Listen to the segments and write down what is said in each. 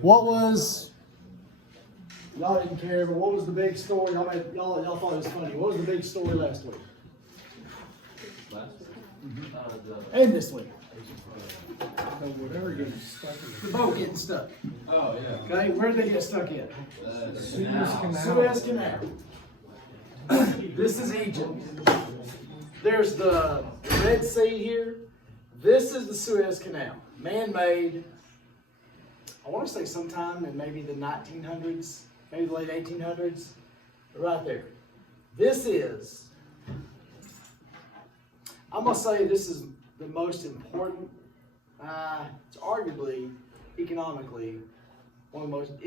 What was, y'all didn't care, but what was the big story? Y'all thought it was funny. What was the big story last week? And this week? Whatever gets stuck in The boat getting stuck. Oh, yeah. Okay, where did they get stuck in? Suez Canal. This is Egypt. There's the Red Sea here. This is the Suez Canal. Man-made, I want to say sometime in maybe the 1900s, maybe the late 1800s. Right there. This is, I'm going to say this is the most important, it's arguably, economically, one of the most, I'm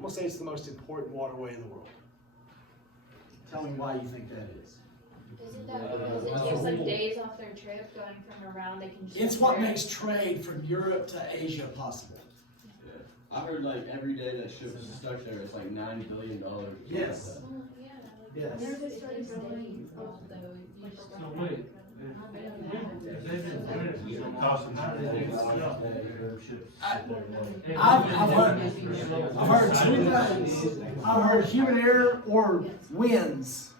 going to say it's the most important waterway in the world. Tell me why you think that is. Is it that because it takes like days off their trip going from around, they can just It's what makes trade from Europe to Asia possible. Yeah. I heard like every day that ship is stuck there, it's like $9 billion. Yes. Well, yeah. Yes. There's this like going off though. So wait, they've been doing it for so long. I've heard two things. I've heard human error or winds.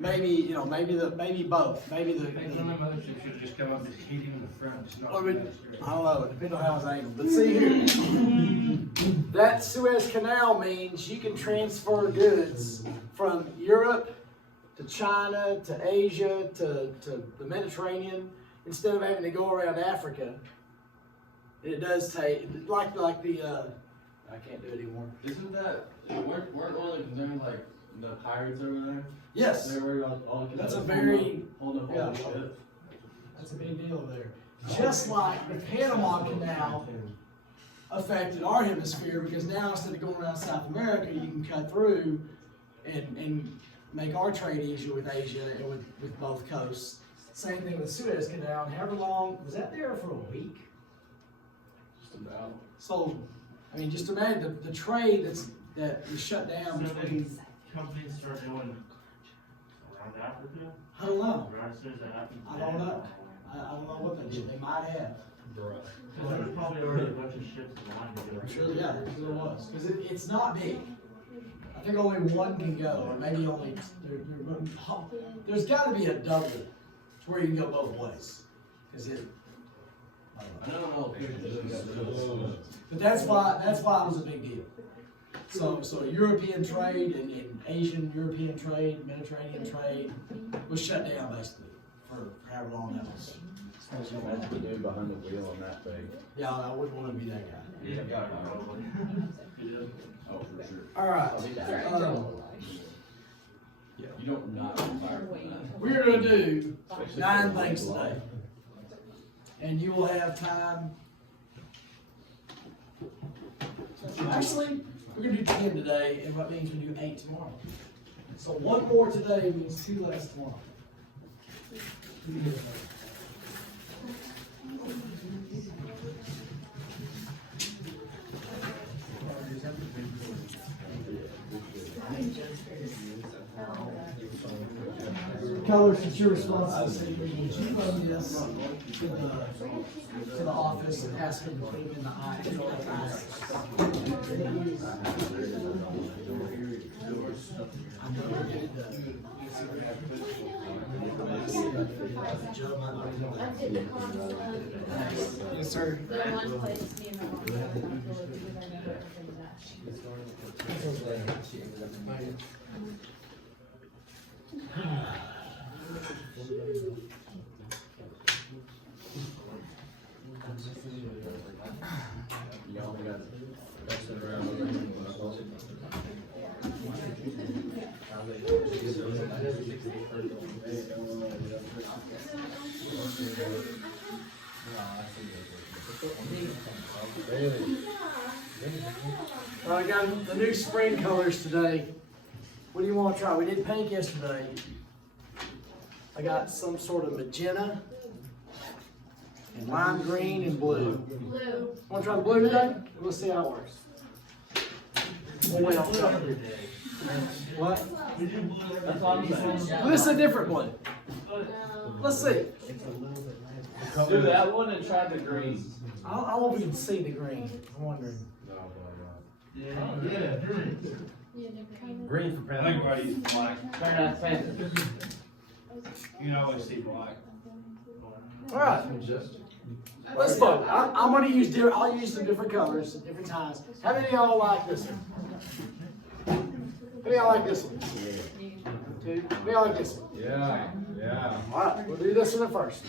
Maybe maybe both. Maybe the Some of those ships should just come up just heating in the front. It's not I don't know. It depends on how it's angled. But see here, that Suez Canal means you can transfer goods from Europe to China to Asia to the Mediterranean instead of having to go around Africa. It does take like the I can't do it anymore. Isn't that, weren't one of them like the pirates over there? Yes, They were all that's a very holding up all the ships. that's a big deal there. Just like the Panama Canal affected our hemisphere because now instead of going around South America, you can cut through and make our trade easier with Asia and with both coasts. Same thing with Suez Canal. And however long was that there for a week? Just about. So, I mean, just imagine the trade that was shut down between. Companies start doing around Africa? I don't know. Around Suez Africa? I don't know. I don't know what they did. They might have. Because there was probably already a bunch of ships aligned to do it. Sure, yeah, there was. Because it's not big. I think only one can go, or maybe only. There's got to be a double to where you can go both ways. Because it. I don't know if But that's why it was a big deal. So European trade and Asian European trade, Mediterranean trade was shut down basically for however long that was. Imagine the dude behind the wheel on that thing. Yeah, I wouldn't want to be that guy. Yeah, oh, for sure. All right. You don't not fire from that. We're going to do 9 things today. And you will have time. Actually, we're going to do 10 today, and what means we do 8 tomorrow. So 1 more today means 2 less tomorrow. Colors, it's your responsibility. Would you run this to the office and ask them to put them in the eye? Yes, sir. The one place me and my mom Y'all got tested around over here. I got the new spring colors today. What do you want to try? We did pink yesterday. I got some sort of magenta and lime green and blue. Blue. Want to try the blue today? We'll see how it works. We'll wait on that. What? That's all I'm saying. Well, this is a different blue. Let's see. Let's do that one and try the green. I won't even see the green. I'm wondering. Yeah. Green for I think everybody uses black. Turn out Panther. You can always see black. All right. Let's look. I'm gonna use I'll use some different colors at different times. How many of y'all like this one? How many of y'all like this one? Two. How many of y'all like this one? Yeah, yeah. All right, we'll do this one first.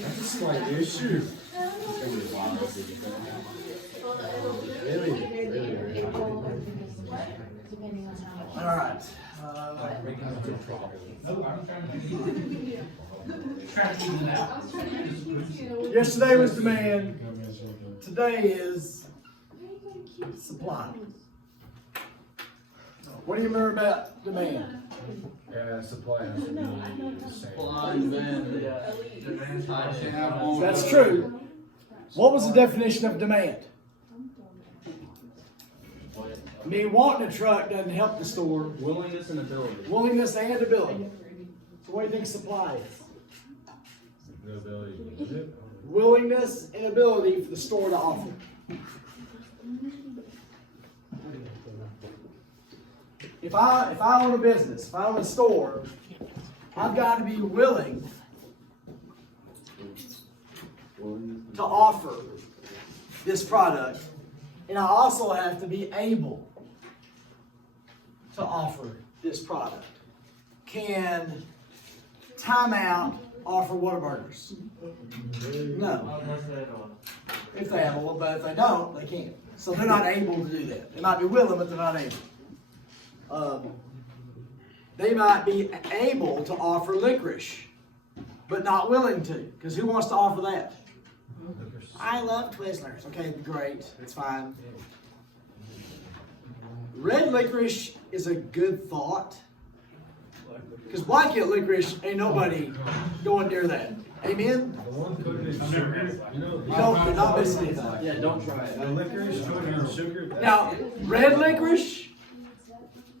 That's a slight issue. All right. Yesterday was demand. Today is supply. What do you remember about demand? Yeah, supply has to be the same. Supply and demand. That's true. What was the definition of demand? Me wanting a truck doesn't help the store. Willingness and ability. Willingness and ability. So what do you think supply is? The ability to use it. Willingness and ability for the store to offer. If I own a business, if I own a store, I've got to be willing to offer this product, and I also have to be able to offer this product. Can Time Out offer Whataburgers? No. If they have a little, but if they don't, they can't. So they're not able to do that. They might be willing, but they're not able. They might be able to offer licorice, but not willing to, because who wants to offer that? I love Twizzlers. Okay, great, it's fine. Red licorice is a good thought, because blanket licorice ain't nobody going near that. Amen? The one coated in sugar, you know. You're not missing anything. Yeah, don't try it. The licorice coated in sugar. Now, red licorice,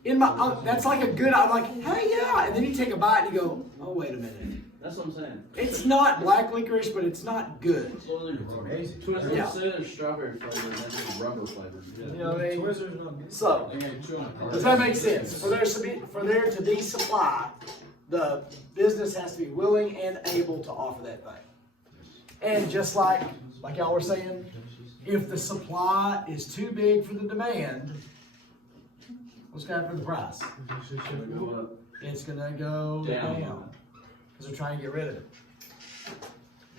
in my that's like a good. I'm like, hey, yeah, and then you take a bite and you go, oh, wait a minute. That's what I'm saying. It's not black licorice, but it's not good. It's literally Amazing. Twizzlers Yeah. said it's strawberry flavor, and that's just rubber flavor. You know what I mean? Twizzlers not good. So, does that make sense? For there to be supply, the business has to be willing and able to offer that thing. And just like y'all were saying, if the supply is too big for the demand, what's going to happen to the price? It's going to go down. Because they're trying to get rid of it.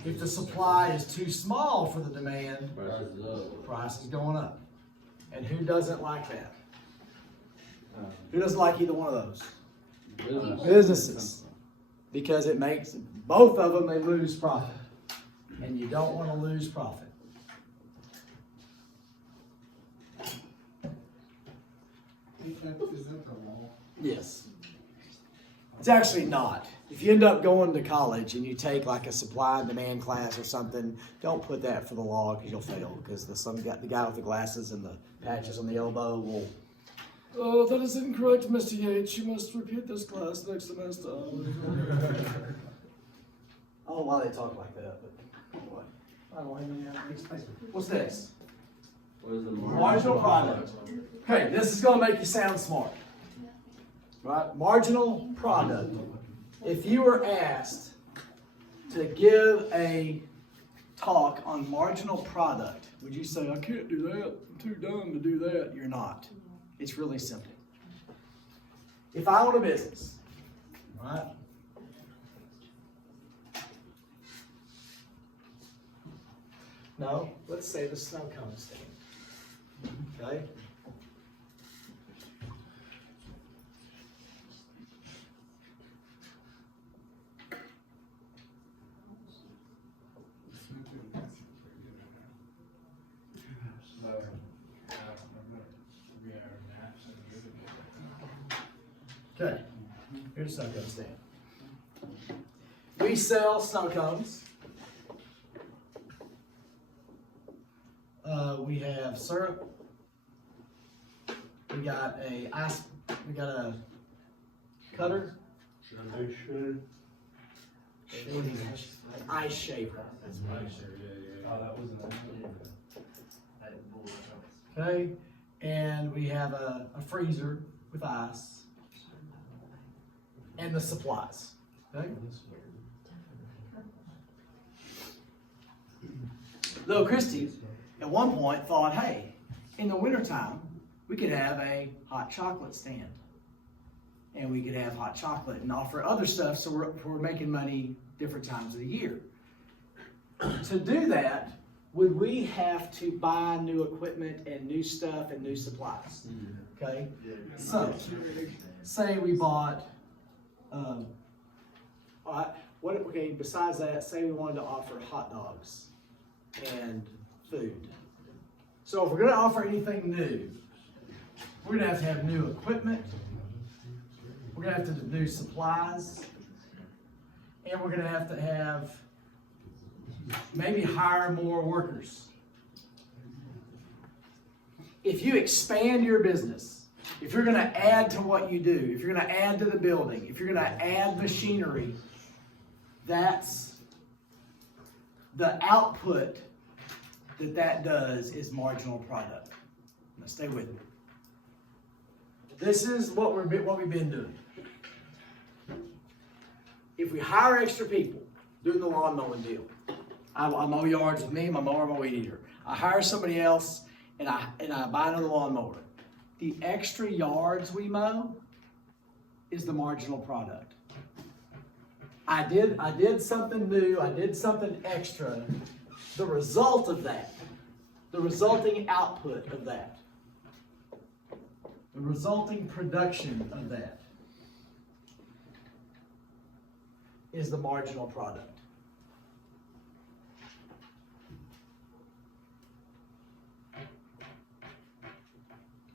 If the supply is too small for the demand, the price is going up. And who doesn't like that? Who doesn't like either one of those? Businesses. Because it makes both of them, they lose profit. And you don't want to lose profit. Is that the law? Yes. It's actually not. If you end up going to college and you take like a supply and demand class or something, don't put that for the law because you'll fail. Because the guy with the glasses and the patches on the elbow will. Oh, that is incorrect, Mr. Yates. You must repeat this class next semester. I don't know why they talk like that, but anyway. I don't know why. What's next? What is the Marginal product. Okay, this is going to make you sound smart. Right? Marginal product. If you were asked to give a talk on marginal product, would you say, I can't do that, I'm too dumb to do that? You're not. It's really simple. If I own a business, right? No, let's say the snow cone stand. Okay? Okay, here's a snow cone stand. We sell snow cones. we have syrup. We got a cutter. Ice shaver. That's my share, yeah. Oh, that was an Okay, and we have a freezer with ice. And the supplies. Okay? Little Christy, at one point, thought, hey, in the wintertime, we could have a hot chocolate stand. And we could have hot chocolate and offer other stuff, so we're making money different times of the year. To do that, would we have to buy new equipment and new stuff and new supplies? Okay? So, say we bought, besides that, say we wanted to offer hot dogs and food. So if we're gonna offer anything new, we're gonna have new equipment, we're gonna have to do new supplies, and we're gonna have maybe hire more workers. If you expand your business, if you're gonna add to what you do, if you're gonna add to the building, if you're gonna add machinery, that's the output that does is marginal product. Now stay with me. This is what we've been doing. If we hire extra people doing the lawn mowing deal, I mow yards with me, my mower, my weed eater. I hire somebody else and I buy another lawnmower. The extra yards we mow is the marginal product. I did something new, I did something extra. The result of that, the resulting output of that, the resulting production of that is the marginal product.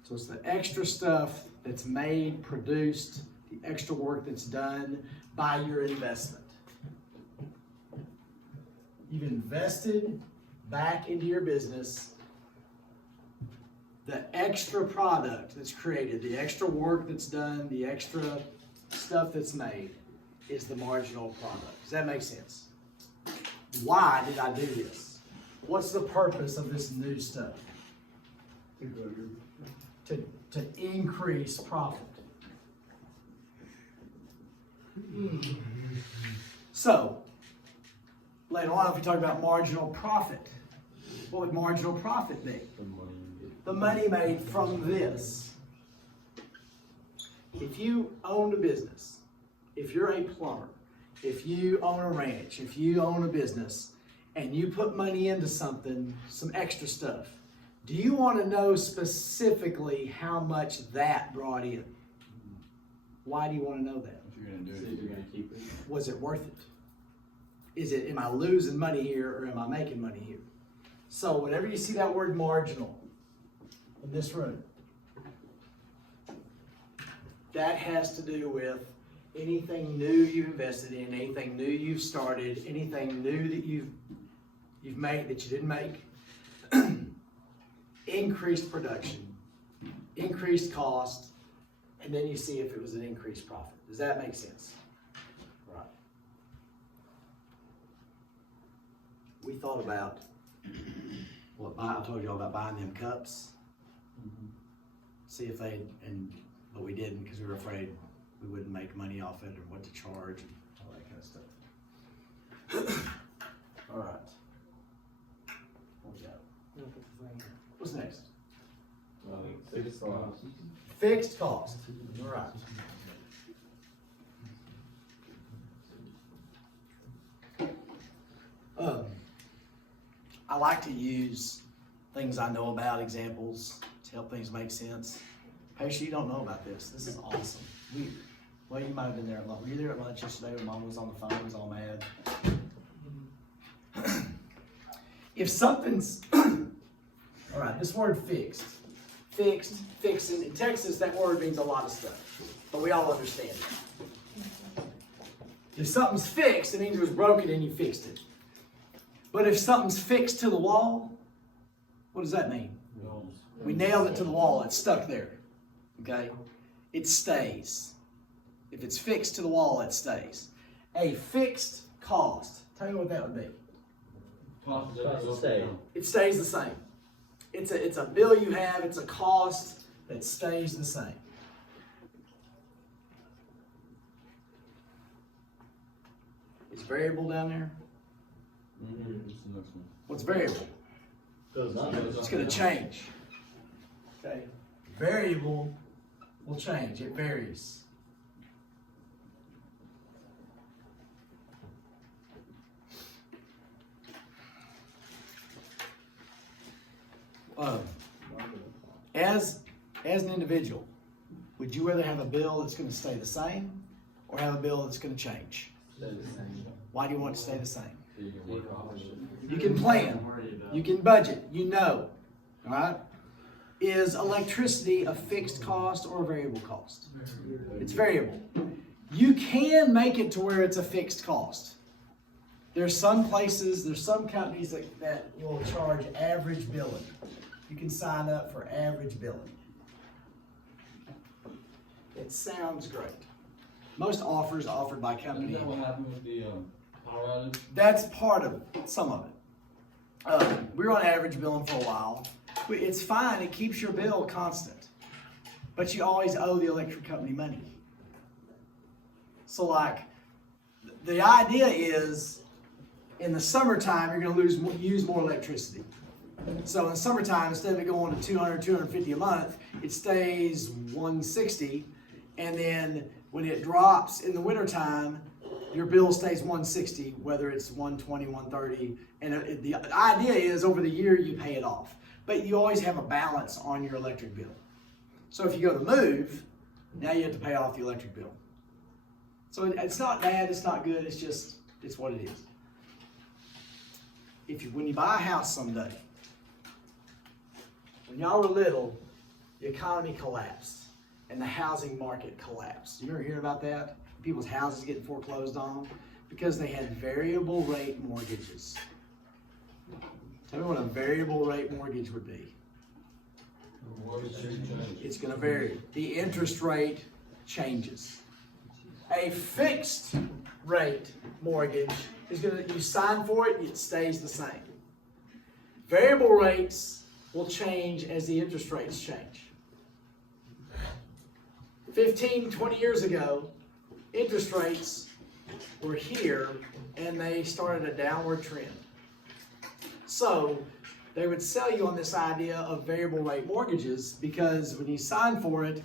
So it's the extra stuff that's made, produced, the extra work that's done by your investment. You've invested back into your business. The extra product that's created, the extra work that's done, the extra stuff that's made is the marginal product. Does that make sense? Why did I do this? What's the purpose of this new stuff? To increase profit. So, later on, if we talk about marginal profit, what would marginal profit be? The money made from this. If you own a business, if you're a plumber, if you own a ranch, if you own a business, and you put money into something, some extra stuff, do you want to know specifically how much that brought in? Why do you want to know that? If you're gonna do it, you're gonna keep it. Was it worth it? Am I losing money here or am I making money here? So whenever you see that word marginal in this room, that has to do with anything new you've invested in, anything new you've started, anything new that you've made that you didn't make. Increased production, increased cost, and then you see if it was an increased profit. Does that make sense? Right. We thought about I told you all about buying them cups. See if but we didn't because we were afraid we wouldn't make money off it or what to charge and all that kind of stuff. All right. What we got? What's next? Fixed cost. Fixed cost. All right. I like to use things I know about, examples, to help things make sense. Pasha, you don't know about this. This is awesome. Well, you might have been there at lunch. Were you there at lunch yesterday when Mom was on the phone, was all mad? If something's, all right, this word fixed, fixing. In Texas, that word means a lot of stuff, but we all understand it. If something's fixed, it means it was broken and you fixed it. But if something's fixed to the wall, What does that mean? We nailed it to the wall. It's stuck there. Okay? It stays. If it's fixed to the wall, it stays. A fixed cost. Tell me what that would be. Cost doesn't stay. It stays the same. It's a bill you have. It's a cost that stays the same. Is variable down there? What's variable? It's going to change. Okay. Variable will change. It varies. As an individual, would you rather have a bill that's going to stay the same or have a bill that's going to change? Why do you want it to stay the same? You can plan. You can budget. You know. All right? Is electricity a fixed cost or a variable cost? It's variable. You can make it to where it's a fixed cost. There's some places, there's some companies that will charge average billing. You can sign up for average billing. It sounds great. Most offers offered by company. Isn't that what happened with the power outage? That's part of it, some of it. We were on average billing for a while. It's fine, it keeps your bill constant. But you always owe the electric company money. So like, the idea is, in the summertime, you're gonna use more electricity. So in the summertime, instead of it going to 200, 250 a month, it stays 160. And then when it drops in the wintertime, your bill stays 160, whether it's 120, 130. And the idea is over the year, you pay it off. But you always have a balance on your electric bill. So if you go to move, now you have to pay off the electric bill. So it's not bad, it's not good, it's what it is. When you buy a house someday, when y'all were little, the economy collapsed and the housing market collapsed. You ever hear about that? People's houses getting foreclosed on because they had variable rate mortgages. Tell me what a variable rate mortgage would be. It's going to vary. The interest rate changes. A fixed rate mortgage is you sign for it, it stays the same. Variable rates will change as the interest rates change. 15, 20 years ago, interest rates were here and they started a downward trend. So they would sell you on this idea of variable rate mortgages because when you sign for it,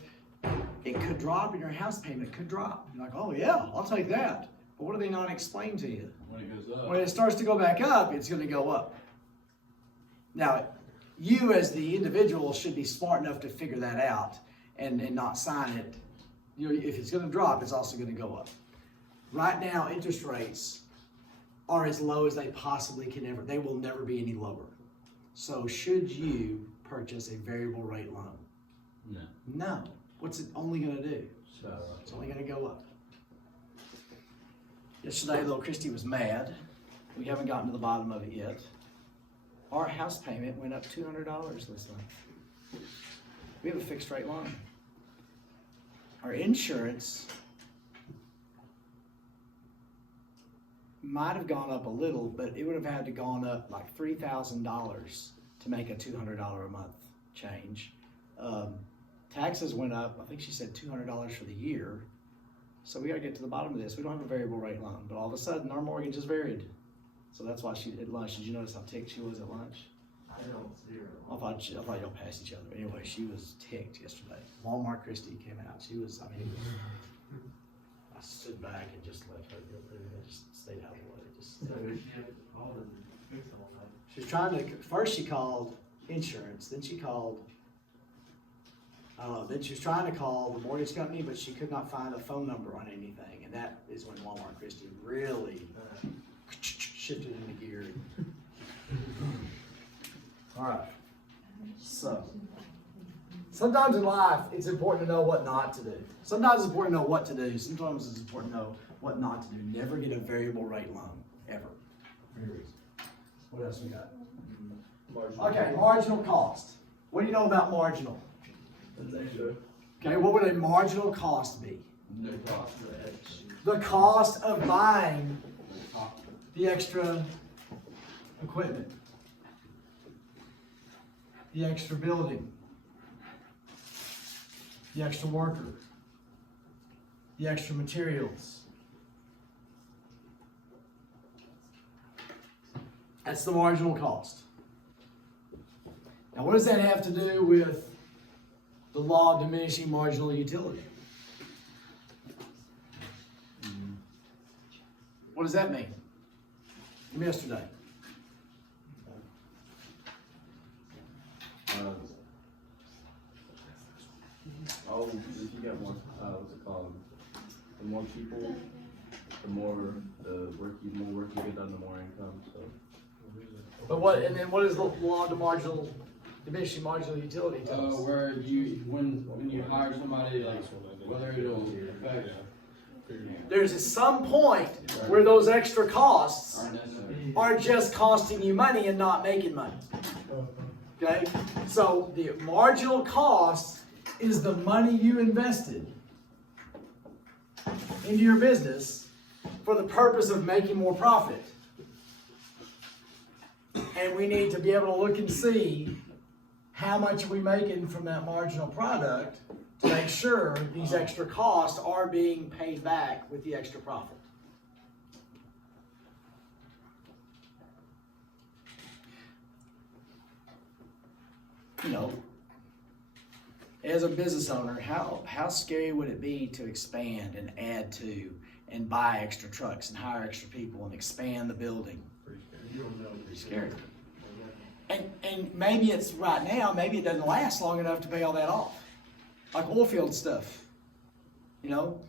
it could drop and your house payment could drop. You're like, oh yeah, I'll take that. But what do they not explain to you? When it goes up. When it starts to go back up, it's going to go up. Now, you as the individual should be smart enough to figure that out and not sign it. You know, if it's going to drop, it's also going to go up. Right now, interest rates are as low as they possibly can ever. They will never be any lower. So should you purchase a variable rate loan? No. No. What's it only going to do? It's only going to go up. Yesterday, little Christy was mad. We haven't gotten to the bottom of it yet. Our house payment went up $200 this month. We have a fixed rate loan. Our insurance might have gone up a little, but it would have had to gone up like $3,000 to make a $200 a month change. Taxes went up, I think she said $200 for the year. So we got to get to the bottom of this. We don't have a variable rate loan, but all of a sudden our mortgage is varied. So that's why she at lunch. Did you notice how ticked she was at lunch? I don't see her. I thought y'all passed each other. Anyway, she was ticked yesterday. Walmart Christie came out. She was, I stood back and just let her go through it. I just stayed out of the way. So she had to call and fix all that. She was trying to, first she called insurance, then she called, then she was trying to call the mortgage company, but she could not find a phone number on anything. And that is when Walmart Christie really shifted into gear. All right. So, sometimes in life, it's important to know what not to do. Sometimes it's important to know what to do. Sometimes it's important to know what not to do. Never get a variable rate loan, ever. What else we got? Okay, marginal cost. What do you know about marginal? Okay, what would a marginal cost be? No cost. The cost of buying the extra equipment, the extra building, the extra worker, the extra materials. That's the marginal cost. Now, what does that have to do with the law of diminishing marginal utility? What does that mean? From yesterday. If you got more, what's it called? The more people, the more work you get done, the more income, so. But what is the law of the diminishing marginal utility tell us? Where when you hire somebody, like, whether it'll affect. There's some point where those extra costs Aren't necessary. are just costing you money and not making money. Okay? So the marginal cost is the money you invested into your business for the purpose of making more profit. And we need to be able to look and see how much are we making from that marginal product to make sure these extra costs are being paid back with the extra profit. You know, as a business owner, how scary would it be to expand and add to and buy extra trucks and hire extra people and expand the building? Pretty scary. And maybe it's right now, maybe it doesn't last long enough to pay all that off. Like oil field stuff. You know,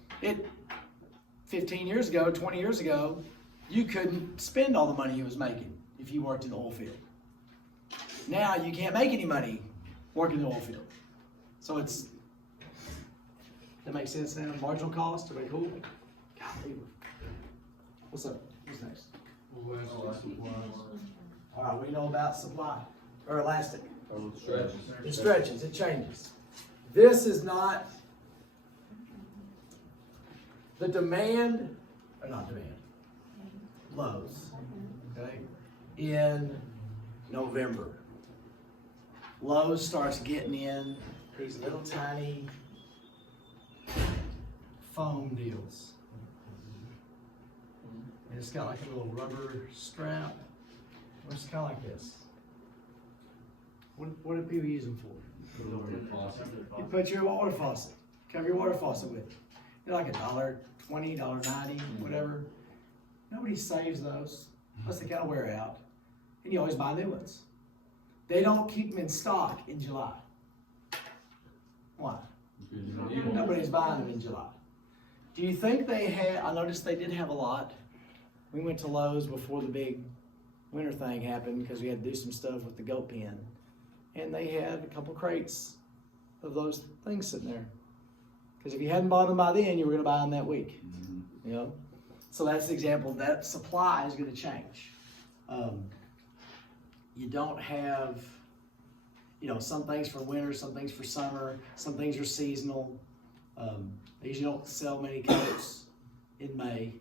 15 years ago, 20 years ago, you couldn't spend all the money you was making if you worked in the oil field. Now you can't make any money working in the oil field. So that makes sense now? Marginal cost, everybody cool? Golly. What's up? What's next? All right, we know about supply, or elastic. It stretches, it changes. This is not the demand, or not demand, lows, okay, in November. Lowe's starts getting in these little tiny foam deals. And it's got like a little rubber strap. It's kind of like this. What do people use them for? You put your water faucet. Cover your water faucet with it. They're like $1.20, $1.90, whatever. Nobody saves those unless they kind of wear out. And you always buy new ones. They don't keep them in stock in July. Why? Nobody's buying them in July. Do you think they had, I noticed they did have a lot. We went to Lowe's before the big winter thing happened because we had to do some stuff with the goat pen. And they had a couple crates of those things sitting there. Because if you hadn't bought them by then, you were going to buy them that week. You know? So that's the example. That supply is going to change. You don't have, you know, some things for winter, some things for summer, some things are seasonal. They usually don't sell many coats in May.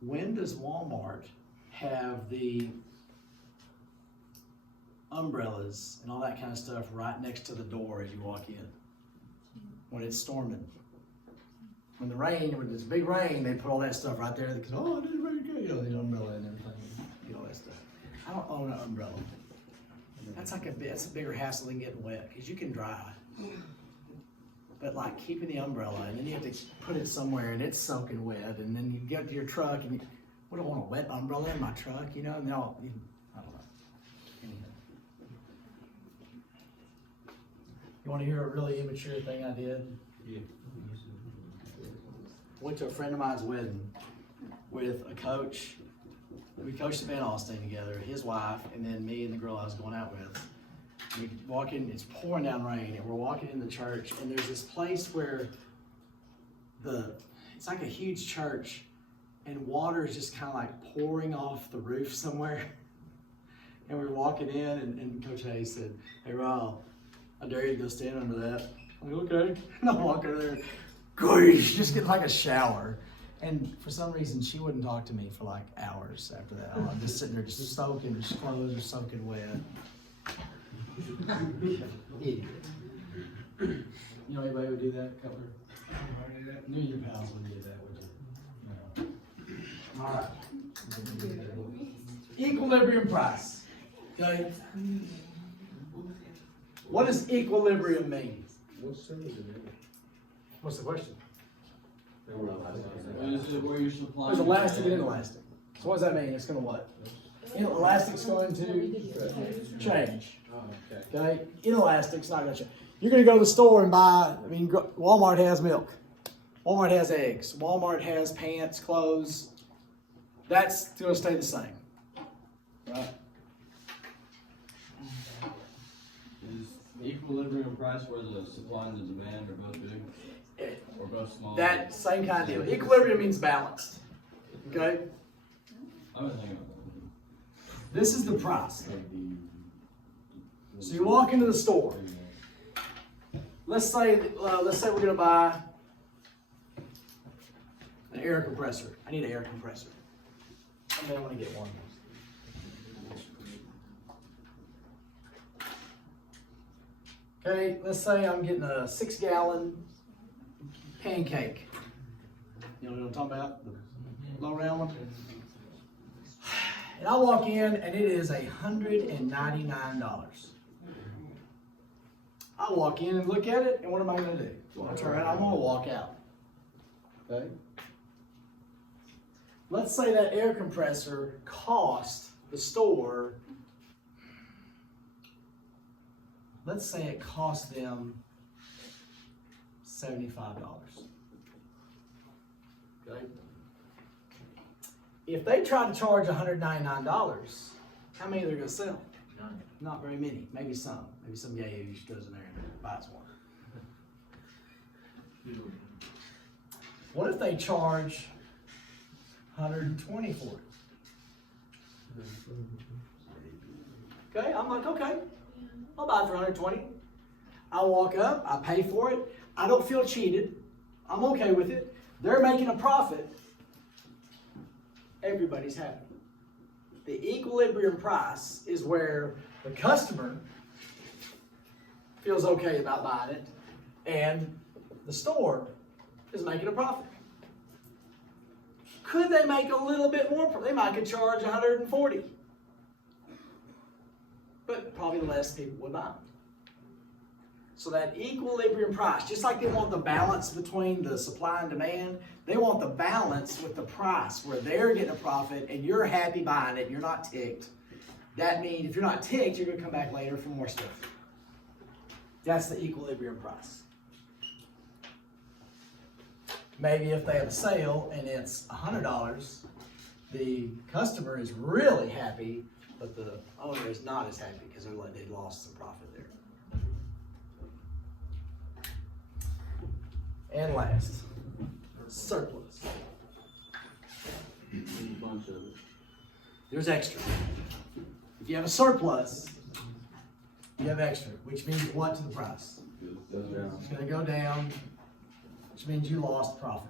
When does Walmart have the umbrellas and all that kind of stuff right next to the door as you walk in? When it's storming. When it's big rain, they put all that stuff right there because, oh, it didn't rain good. You know, the umbrella and everything. You know, all that stuff. I don't own an umbrella. That's a bigger hassle than getting wet because you can dry. But like keeping the umbrella and then you have to put it somewhere and it's soaking wet and then you get to your truck and I don't want a wet umbrella in my truck, you know? And I don't know. Anyhow. You want to hear a really immature thing I did? Yeah. Went to a friend of mine's wedding with a coach. We coached the band Austin together, his wife, and then me and the girl I was going out with. We walk in, it's pouring down rain, and we're walking in the church, and there's this place where it's like a huge church, and water is just kind of like pouring off the roof somewhere. And we were walking in, and Coach Hayes said, "Hey, Rob, I dare you to go stand under that." I'm like, "Okay." And I'm walking over there, gosh, just getting like a shower. And for some reason, she wouldn't talk to me for like hours after that. I'm just sitting there, just soaking, just clothes are soaking wet. Idiot. You know anybody would do that, Cutler? Knew your pals would do that, would you? No. All right. Equilibrium price. Okay. What does equilibrium mean? What's the question? This is where you're supplying. There's elastic and inelastic. So what does that mean? It's going to what? Elastic's going to change. Okay? Inelastic's not going to change. You're going to go to the store and buy, Walmart has milk. Walmart has eggs. Walmart has pants, clothes. That's going to stay the same. Right? Is equilibrium price where the supply and the demand are both big? Or both small? That same kind of deal. Equilibrium means balanced. Okay? I was thinking about This is the price. So you walk into the store. Let's say we're going to buy an air compressor. I need an air compressor. I want to get one. Okay, let's say I'm getting a 6-gallon pancake. You know what I'm talking about? The low round one. And I walk in and it is $199. I walk in and look at it, and what am I going to do? I turn around, I'm going to walk out. Okay? Let's say that air compressor cost the store, let's say it cost them $75. Okay? If they try to charge $199, how many are they going to sell? None. Not very many. Maybe some. Maybe some guy who just goes in there and buys one. What if they charge $120 for it? Okay, I'm like, okay, I'll buy it for $120. I walk up, I pay for it. I don't feel cheated. I'm okay with it. They're making a profit. Everybody's happy. The equilibrium price is where the customer feels okay about buying it, and the store is making a profit. Could they make a little bit more? They might could charge $140, but probably less people would buy them. So that equilibrium price, just like they want the balance between the supply and demand, they want the balance with the price where they're getting a profit and you're happy buying it and you're not ticked. That means if you're not ticked, you're going to come back later for more stuff. That's the equilibrium price. Maybe if they have a sale and it's $100, the customer is really happy, but the owner is not as happy because they lost some profit there. And last, surplus. A bunch of it. There's extra. If you have a surplus, you have extra, which means what to the price? Goes down. It's going to go down, which means you lost profit.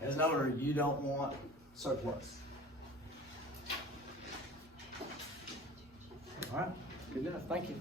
As an owner, you don't want surplus. All right, good enough. Thank you.